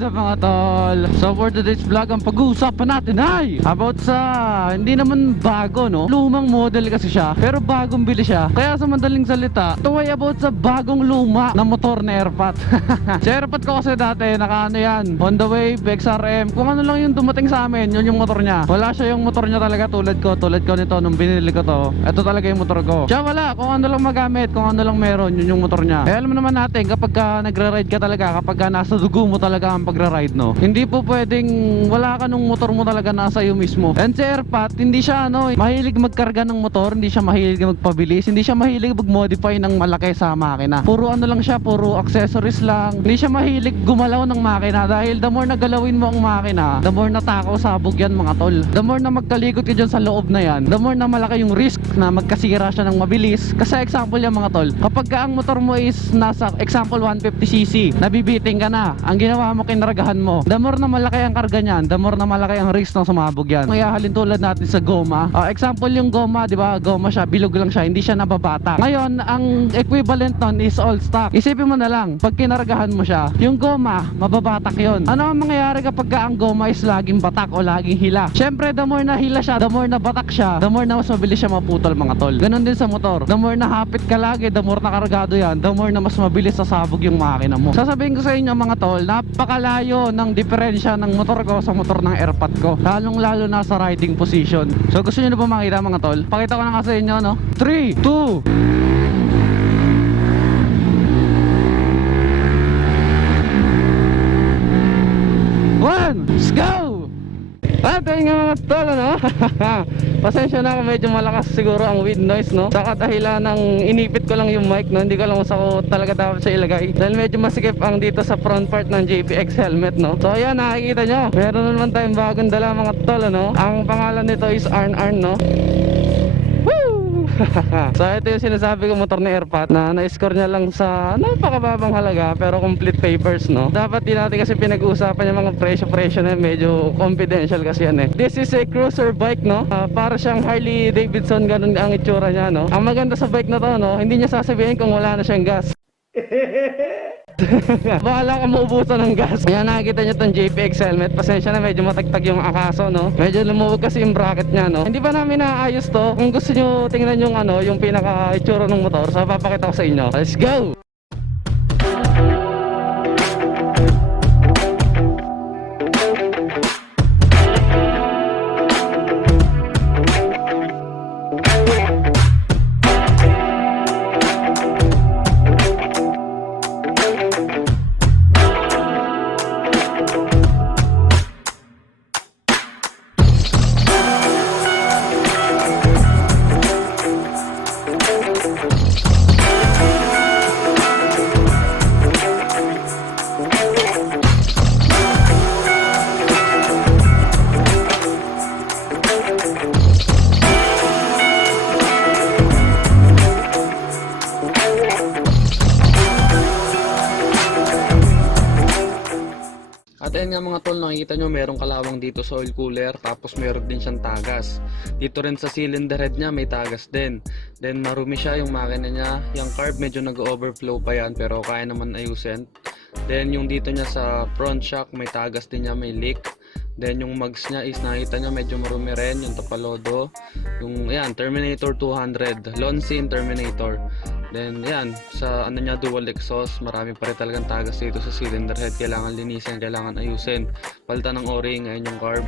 What's up mga tol? So for today's vlog, ang pag-uusapan natin ay about sa hindi naman bago, no? Lumang model kasi siya, pero bagong bili siya. Kaya sa madaling salita, ito ay about sa bagong luma na motor na airpot. Sa airpot ko kasi dati, naka ano yan, Honda Wave, XRM. Kung ano lang yung dumating sa amin, yun yung motor niya. Wala siya yung motor niya talaga tulad ko nito nung binili ko to. Ito talaga yung motor ko. Siya wala, kung ano lang magamit, kung ano lang meron, yun yung motor niya. Kaya alam naman natin, kapag ka nagra-ride ka talaga, kapag ka nasa dugo mo talaga ang pagra-ride, no? Hindi po pwedeng wala ka nung motor mo talaga nasa iyo mismo. And si airpot, hindi siya mahilig magkarga ng motor, hindi siya mahilig magpabilis, hindi siya mahilig mag-modify ng malaki sa makina. Puro ano lang siya, puro accessories lang. Hindi siya mahilig gumalaw ng makina dahil the more na galawin mo ang makina, the more na takaw sabog yan mga tol. The more na magkalikot ka dyan sa loob na yan, the more na malaki yung risk na magkasira siya ng mabilis. Kasi example yan mga tol, kapag ka ang motor mo is nasa example 150cc, nabibiting ka na, ang ginawa mo kinargahan mo, the more na malaki ang karga niyan, the more na malaki ang risk na sumabog yan. Kaya halin tulad natin sa goma, example yung goma, di ba? Goma siya, bilog lang siya, hindi siya nababatak. Ngayon, ang equivalent nun is all stock. Isipin mo na lang, pag kinargahan mo siya, yung goma, mababatak yon. Ano ang mangyayari kapag ang goma is laging batak o laging hila? Syempre, the more na hila siya, the more na batak siya, the more na mas mabilis siya maputol mga tol. Ganon din sa motor. The more na hapit ka lagi, the more na kargado yan, the more na mas mabilis sasabog yung makina mo. Sasabihin ko sa inyo mga tol, napakalayo ng diferensya ng motor ko sa motor ng airpot ko, lalong lalo na sa riding position. So gusto nyo na ba makita mga tol? Pakita ko na nga sa inyo, no? 3, 2 1, let's go! At ayun nga mga tol, ano? Pasensya na kung medyo malakas siguro ang wind noise, no? Saka dahilan ng inipit ko lang yung mic, no? Hindi ko lang saan ko talaga dapat siya ilagay dahil medyo masikip ang dito sa front part ng JPX helmet, no? So ayan, nakikita nyo, meron naman tayong bagong dala mga tol, ano? Ang pangalan nito is Arn, no? So ito yung sinasabi ko motor na airpot na na-score niya lang sa napakababang halaga pero complete papers, no? Dapat din natin kasi pinag-uusapan yung mga presyo na medyo confidential kasi yan eh. This is a cruiser bike, no? Para siyang Harley Davidson, ganun ang itsura niya, no? Ang maganda sa bike na to, no? Hindi niya sasabihin kung wala na siyang gas. Bahala ka maubusan ng gas. Ayan, nakikita nyo tong JPX helmet. Pasensya na, medyo matagtag yung akaso, no? Medyo lumuwag kasi yung bracket nya, no? Hindi pa namin naayos to. Kung gusto nyo tingnan yung yung pinaka itsura ng motor, so papakita ko sa inyo. Let's go! At ayun nga mga tol, nakikita nyo merong kalawang dito sa oil cooler, tapos meron din siyang tagas. Dito rin sa cylinder head niya may tagas din. Then marumi siya yung makina niya, yung carb medyo nag-overflow pa yan pero kaya naman ayusin. Then yung dito niya sa front shock may tagas din niya, may leak. Then yung mugs niya is nakita niya medyo marumi rin, yung tapalodo. Yung ayan, Terminator 200, Loncin Terminator. Then yan, sa niya dual exhaust, marami pa rin talagang tagas dito sa cylinder head. Kailangan linisin, kailangan ayusin. Palitan ng o-ring, ayun yung carb.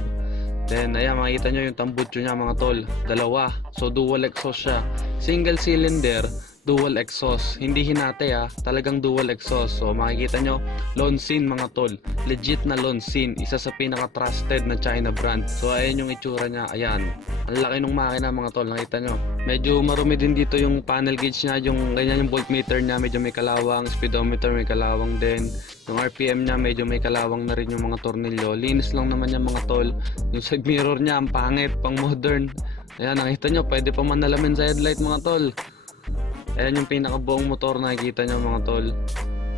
Then ayan, makikita nyo yung tambutso niya mga tol, dalawa. So dual exhaust siya. Single cylinder, dual exhaust, hindi hinate talagang dual exhaust. So makikita nyo, Loncin mga tol, legit na Loncin, isa sa pinaka trusted na China brand. So ayan yung itsura niya, ayan, ang laki ng makina mga tol, nakita nyo. Medyo marumi din dito yung panel gauge niya, yung ganyan yung voltmeter niya, medyo may kalawang, speedometer may kalawang din, yung RPM niya medyo may kalawang na rin yung mga tornilyo. Linis lang naman yung mga tol. Yung side mirror niya, ang pangit, pang modern. Ayan, nakita nyo, pwede pa man nalamin sa headlight mga tol. Ayan yung pinakabuong motor, nakikita nyo mga tol.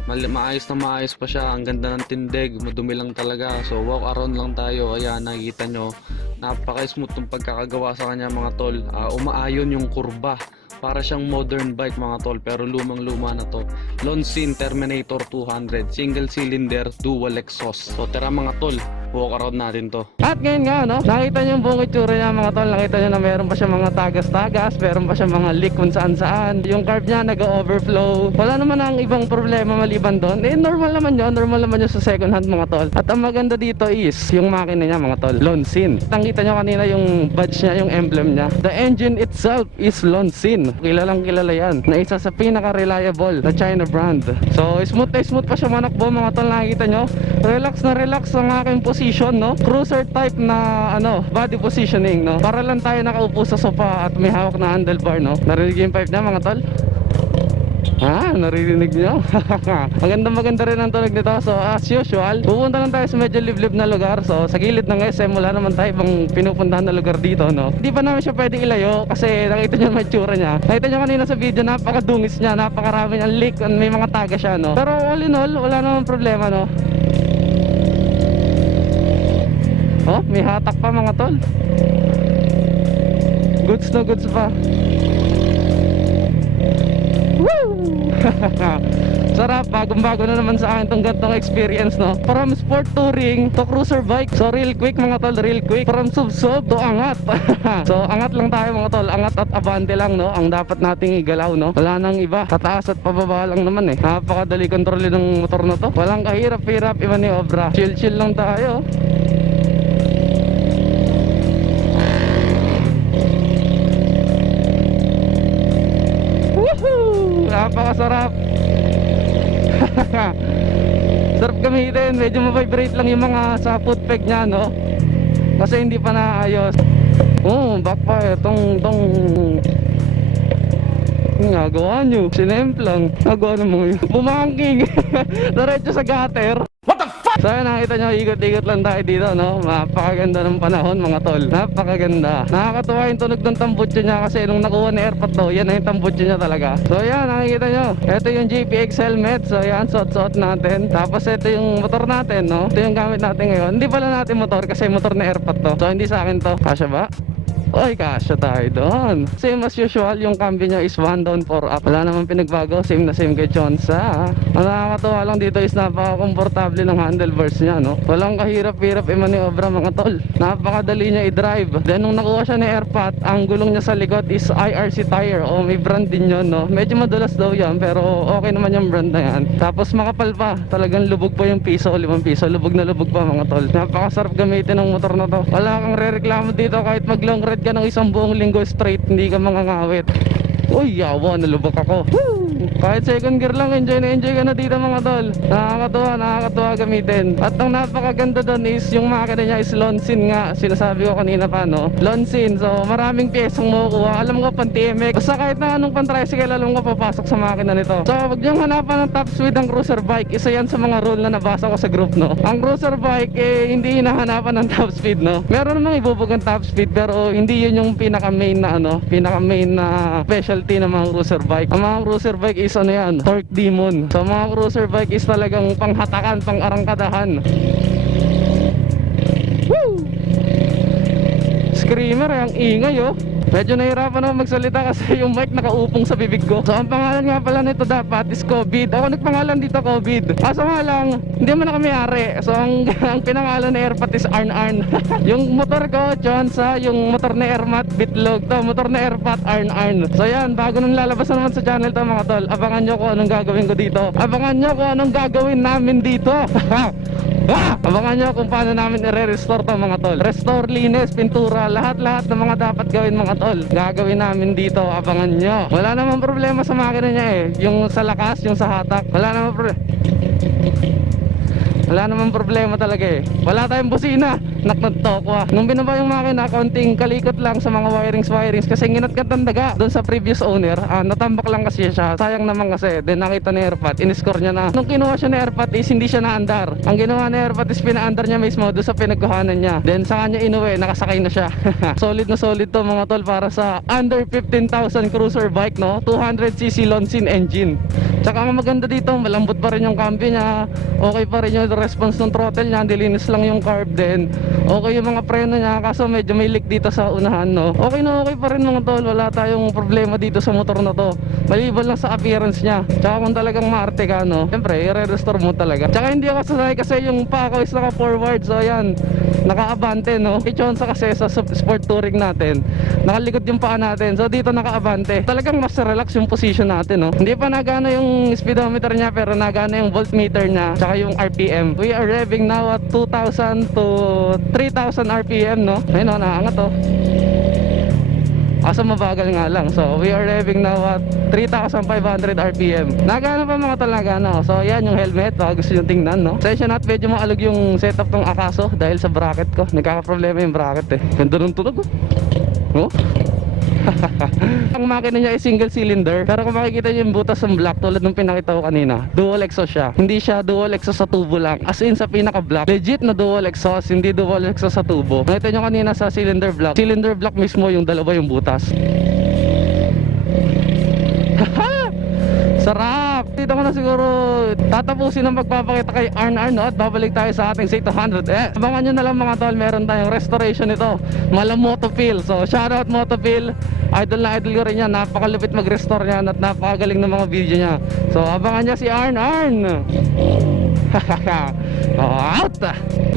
Maayos na maayos pa siya, ang ganda ng tindig, madumi lang talaga. So walk around lang tayo, ayan nakikita nyo. Napaka smooth ng pagkakagawa sa kanya mga tol. Umaayon yung kurba. Para siyang modern bike mga tol, pero lumang-luma na to. Loncin Terminator 200, single cylinder, dual exhaust. So tara mga tol, walk around natin to. At ngayon nga no, nakita niyo yung buong itsura niya mga tol. Nakita niyo na meron pa siya mga tagas-tagas, meron pa siya mga leak kung saan-saan. Yung carb niya nag-overflow. Wala naman ang ibang problema maliban doon. Normal naman yun sa second hand mga tol. At ang maganda dito is yung makina niya mga tol, Loncin. Nakita niyo kanina yung badge niya, yung emblem niya. The engine itself is Loncin. Kilalang kilala yan, na isa sa pinaka-reliable na China brand. So smooth na smooth pa siya manakbo mga tol. Nakikita niyo, relax na relax ang aking position no. Cruiser type na body positioning no. Para lang tayo nakaupo sa sofa at may hawak na handlebar no. Narinig yung pipe niya mga tol? Naririnig nyo? Maganda rin ang tunog nito. So as usual, pupunta lang tayo sa medyo liblib na lugar. So sa gilid ng SM, wala naman tayo ibang pinupuntahan na lugar dito no. Hindi pa namin siya pwedeng ilayo kasi nakita nyo yung tsura niya. Nakita nyo kanina sa video, napakadungis niya, napakarami niyang leak, may mga taga siya no. Pero all in all, wala namang problema no. Oh, may hatak pa mga tol. Goods na goods pa. Woo! Sarap, bagong-bago na naman sa akin tong gantong experience no. From sport touring to cruiser bike. So real quick mga tol, real quick. From sub-sub to angat. So angat lang tayo mga tol, angat at abante lang no ang dapat nating igalaw no. Wala nang iba, tataas at pababa lang naman eh. Napakadali kontrolin ng motor na to. Walang kahirap-hirap i-maniobra. Chill-chill lang tayo. Napakasarap. Sarap gamitin. Medyo ma-vibrate lang yung mga sa foot peg nya no. Kasi hindi pa naayos. Backfire. Tong nagawa nyo. Sinemplang. Nagawa ng mga yun. Bumangking. Diretso sa gutter. What the fuck? So yun, nakita nyo, ikot-ikot lang tayo dito no. Napakaganda ng panahon mga tol. Napakaganda. Nakakatuwa yung tunog ng tambutso niya kasi nung nakuha ni airpot to, yan na yung tambutso niya talaga. So yan, nakikita nyo, ito yung GPX helmet. So yan, suot-suot natin. Tapos ito yung motor natin no. Ito yung gamit natin ngayon. Hindi pala natin motor kasi motor na airpot to. So hindi sa akin to. Kasya ba? Oy, kasya tayo doon. Same as usual, yung cambio niya is 1 down 4 up. Wala naman pinagbago, same na same kay Chonsa. Ang nakakatuwa lang dito is napaka-komportable ng handlebars niya no. Walang kahirap-hirap i-maniobra mga tol. Napakadali niya i-drive. Then nung nakuha siya ni Airpat, ang gulong niya sa likod is IRC tire. May brand din yun no. Medyo madulas daw yan pero okay naman yung brand na yan. Tapos makapal pa, talagang lubog pa yung piso, 5 piso. Lubog na lubog pa mga tol. Napakasarap gamitin ng motor na to. Wala kang re-reklamo dito kahit mag long ride ka ng isang buong linggo straight, hindi ka mangangawit. Uy, yawa, nalubog ako. Woo! Kahit second gear lang, enjoy na enjoy ka na dito mga tol. Nakakatuwa gamitin. At ang napakaganda doon is yung makina niya is Loncin nga. Sinasabi ko kanina pa no, Loncin. So maraming pyesang makukuha. Alam ko pang TMX. Basta kahit na anong pang tricycle, alam ko papasok sa makina nito. So wag niyong hanapan ng top speed ng cruiser bike. Isa yan sa mga rule na nabasa ko sa group no. Ang cruiser bike hindi hinahanapan ng top speed no. Meron namang ibubugang top speed pero hindi yun yung pinaka main na specialty ng mga cruiser bike. Ang mga cruiser bike is yan, torque demon. So mga cruiser bike is talagang panghatakan, pang-arangkadahan. Woo! Screamer, ang ingay oh. Medyo nahirapan ako magsalita kasi yung mic nakaupong sa bibig ko. So ang pangalan nga pala nito dapat is COVID. Ako nagpangalan dito COVID. Kaso nga lang, hindi man ako may-ari. So ang pinangalan na Airpat is Arn. Yung motor ko, Chonsa. Yung motor na Airmat, Bitlog. To, motor na Airpat, Arn. So yan, bago nang lalabas na naman sa channel to mga tol. Abangan nyo kung anong gagawin ko dito. Abangan nyo kung anong gagawin namin dito. Abangan nyo kung paano namin i-restore to mga tol. Restore, linis, pintura, lahat-lahat ng mga dapat gawin mga tol, gagawin namin dito. Abangan nyo. Wala namang problema sa makina niya eh. Yung sa lakas, yung sa hatak, wala namang problema talaga eh. Wala tayong busina. Naknagtokwa. Nung binaba yung makina, kaunting kalikot lang sa mga wirings kasi nginatkat ang daga doon sa previous owner. Natambak lang kasi siya. Sayang naman kasi. Then nakita ni Airpat, in-score niya na. Nung kinuha siya ni Airpat is hindi siya naandar. Ang ginawa ni Airpat is pinaandar niya mismo doon sa pinagkuhanan niya. Then sa kanya inuwi, nakasakay na siya. Solid na solid to mga tol para sa under 15,000 cruiser bike no. 200cc Loncin engine. Tsaka ang maganda dito, malambot pa rin yung cambio niya. Okay pa rin yung response ng throttle niya. Dilinis lang yung carb din. Okay yung mga preno niya, kaso medyo may leak dito sa unahan, no. Okay na okay pa rin mga tol, wala tayong problema dito sa motor na to. Maliban lang sa appearance niya. Tsaka kung talagang maarte ka, no, siyempre i-restore mo talaga. Tsaka hindi ako sanay kasi yung pa ako is naka forward, so ayan, naka-abante, no. Ichonsa kasi sa sport touring natin, nakalikot yung paa natin, so dito naka-abante. Talagang mas relax yung position natin, no. Hindi pa nagana yung speedometer niya, pero nagana yung voltmeter niya, tsaka yung RPM. We are revving now at 2,000 to 3,000 RPM, no. Ayun, no, nakaangat, oh. Kaso mabagal nga lang. So we are revving now at 3,500 RPM. Nagana pa mga tol, nagana. So yan yung helmet, baka gusto nyo tingnan, no. Sensya na at medyo maalog yung setup ng Akaso dahil sa bracket ko. Nagkakaproblema yung bracket, eh. Ganda ng tunog, oh. Ang makina niya ay single cylinder, pero kung makikita niyo yung butas ng black tulad ng pinakita ko kanina, dual exhaust siya. Hindi siya dual exhaust sa tubo lang, as in sa pinaka black legit na dual exhaust, hindi dual exhaust sa tubo. Nakita niyo kanina sa cylinder block mismo yung dalawa yung butas. Sarap! Dito ko na siguro tatapusin ang magpapakita kay Arn, no? At babalik tayo sa ating C200. Abangan nyo na lang mga tol, meron tayong restoration ito, mala Motopil. So shoutout Motopil, idol na idol ko rin yan. Napakalupit mag-restore yan at napakagaling ng mga video niya. So abangan nyo si Arn. Out!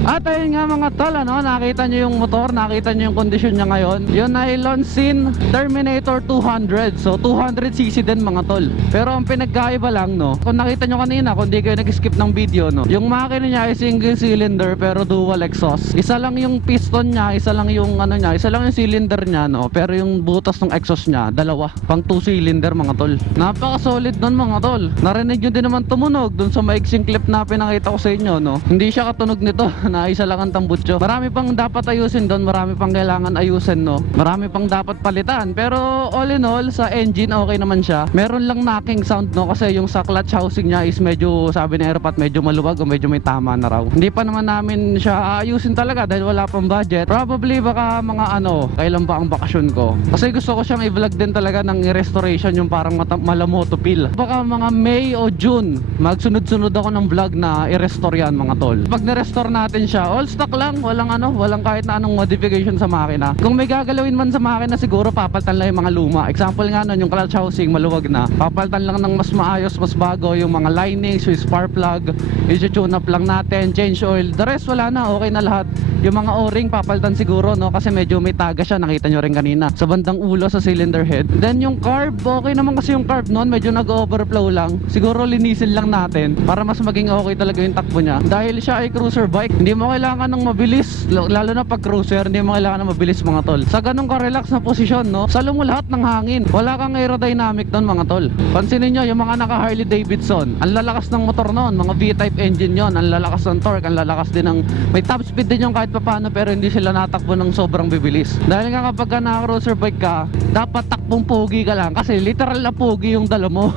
At ayun nga mga tol, ano, nakita nyo yung motor, nakita nyo yung kondisyon niya ngayon. Yun ay Loncin Terminator 200. So 200cc din mga tol. Pero ang pinagkaiba lang, no, kung nakita nyo kanina, kung di kayo nag-skip ng video, no, yung makina niya ay single cylinder pero dual exhaust. Isa lang yung piston niya, isa lang yung ano niya, isa lang yung cylinder niya, no. Pero yung butas ng exhaust niya, dalawa, pang 2 cylinder mga tol. Napaka solid nun mga tol. Narinig nyo din naman tumunog dun sa maiksing clip na pinakita ko sa inyo, no. Hindi siya katunog nito na isa lang ang tambutso. Marami pang dapat ayusin doon, marami pang kailangan ayusin, no. Marami pang dapat palitan, pero all in all sa engine okay naman siya. Meron lang knocking sound, no, kasi yung sa clutch housing niya is medyo, sabi ni Aeropat, medyo maluwag o medyo may tama na raw. Hindi pa naman namin siya aayusin talaga dahil wala pang budget. Probably baka mga ano, kailan ba ang bakasyon ko, kasi gusto ko siyang i-vlog din talaga ng restoration, yung parang malamotopil. Baka mga May o June magsunod-sunod ako ng vlog na i-restore yan mga tol. Pag na-restore natin siya, all stock lang, walang ano, walang kahit na anong modification sa makina. Kung may gagalawin man sa makina, siguro papalitan lang yung mga luma. Example nga nun, yung clutch housing maluwag na, papalitan lang ng mas maayos, mas bago yung mga linings, yung spark plug, i-tune up lang natin, change oil. The rest wala na, okay na lahat. Yung mga o-ring papalitan siguro, no, kasi medyo may taga siya, nakita nyo rin kanina sa bandang ulo sa cylinder head. Then yung carb, okay naman kasi yung carb nun, medyo nag-overflow lang. Siguro linisin lang natin para mas maging okay talaga yung takbo niya. Dahil siya ay cruiser bike, hindi mo kailangan ng mabilis, lalo na pag cruiser, hindi mo kailangan ng mabilis mga tol. Sa ganun ka-relax na posisyon, no, salo mo lahat ng hangin. Wala kang aerodynamic nun mga tol. Pansinin nyo, yung mga naka Harley Davidson, ang lalakas ng motor nun, mga V-type engine yon, ang lalakas ng torque, ang lalakas din ng, may top speed din yung kahit papano, pero hindi sila natakbo ng sobrang bibilis. Dahil nga kapag ka naka-cruiser bike ka, dapat takbong pogi ka lang, kasi literal na pogi yung dala mo.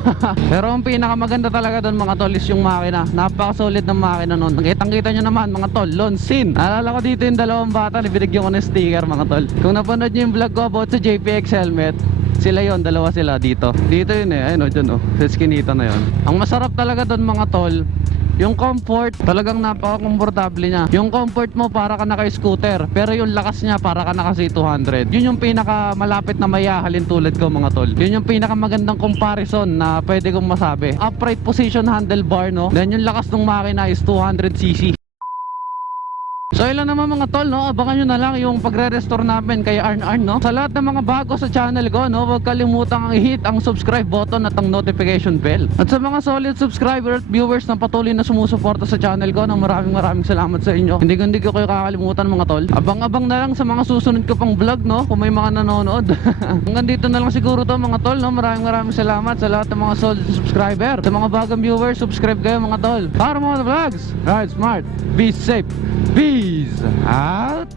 Pero ang pinakamaganda talaga doon mga tol is yung makina. Napaka-solid ng makina nun. Nakitang-kita nyo naman mga tol, Loncin. Naalala ko dito yung dalawang bata, binigyan ko ng sticker mga tol. Kung napanood nyo yung vlog ko about sa JPX helmet, sila yon, dalawa sila dito. Dito yun eh, ayun o, dyan o, sa skinita na yon. Ang masarap talaga doon mga tol, yung comfort, talagang napaka-komportable niya. Yung comfort mo para ka naka-scooter, pero yung lakas niya para ka naka-C200. Yun yung pinaka malapit na mayahalin tulad ko mga tol. Yun yung pinaka magandang comparison na pwede kong masabi. Upright position handlebar, no? Then yung lakas ng makina is 200cc. So ilan naman mga tol, no, abangan nyo na lang yung pagre-restore namin kay Arn, no. Sa lahat ng mga bago sa channel ko, no, huwag kalimutang i-hit ang subscribe button at ang notification bell. At sa mga solid subscriber at viewers na patuloy na sumusuporta sa channel ko, no, maraming salamat sa inyo. Hindi ko kayo kakalimutan mga tol. Abang-abang na lang sa mga susunod ko pang vlog, no, kung may mga nanonood. Hanggang dito na lang siguro to mga tol, no. Maraming salamat sa lahat ng mga solid subscriber. Sa mga bagong viewers, subscribe kayo mga tol. Para mga vlogs, ride smart, be safe, peace out.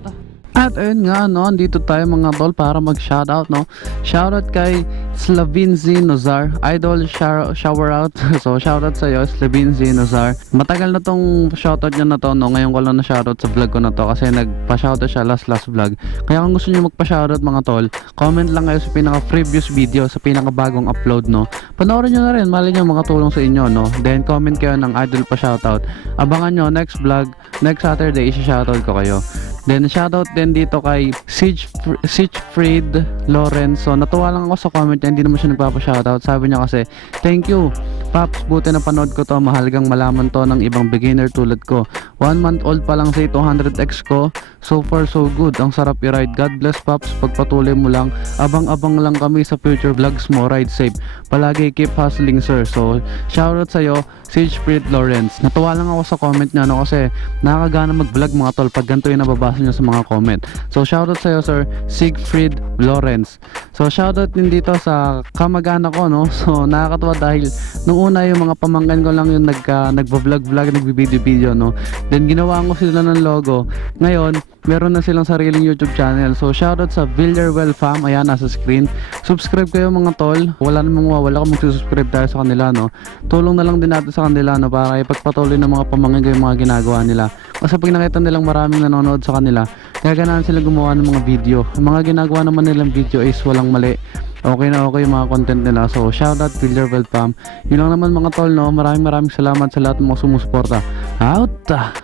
At ayun nga, no, andito tayo mga tol para mag-shoutout, no. Shoutout kay PIZZZZZ, idol shower out. So shoutout sa iyo PIZZZZZ. Matagal na tong shoutout niya na to, no. Ngayon ko lang na shoutout sa vlog ko na to kasi nagpa-shoutout siya last vlog. Kaya kung gusto niyo magpa-shoutout mga tol, comment lang kayo sa pinaka previous video, sa pinaka bagong upload, no. Panoorin niyo na rin, mali niyo makatulong sa inyo, no. Then comment kayo ng idol pa shoutout. Abangan niyo next vlog, next Saturday i-shoutout ko kayo. Then shoutout din dito kay Siegfried Lawrence. So natuwa lang ako sa comment niya, hindi naman siya nagpapa-shoutout. Sabi niya kasi, thank you Paps, buti na panood ko to, mahalagang malaman to ng ibang beginner tulad ko. 1 month old pa lang sa 200x ko. So far so good, ang sarap i-ride. God bless Paps, pagpatuloy mo lang. Abang-abang lang kami sa future vlogs mo. Ride safe, palagi keep hustling sir. So shoutout sa'yo Siegfried Lawrence. Natuwa lang ako sa comment niya, no, kasi nakakagana mag-vlog mga tol pag ganito yung nababasa niyo sa mga comment. So shoutout sa'yo sir Siegfried Lawrence. So shoutout din dito sa kamag-anak ko, no. So nakakatuwa dahil nung una yung mga pamangkin ko lang yung nagba-vlog, nagbi-video, no. Then ginawa ko sila ng logo. Ngayon, meron na silang sariling YouTube channel. So shoutout sa Villarwell Fam, ayan nasa screen. Subscribe kayo mga tol. Wala namang mawawala kung magsusubscribe tayo sa kanila, no. Tulong na lang din natin sa kanila, no, para ipagpatuloy ng mga pamangkin ko yung mga ginagawa nila. Kasi pag nakita nilang maraming nanonood sa kanila, gaganahan sila gumawa ng mga video. Ang mga ginagawa naman nilang video is walang mali. Okay na okay yung mga content nila. So shoutout Villarwell Fam. Yun lang naman mga tol, no. Maraming salamat sa lahat ng mga sumusuporta. Out!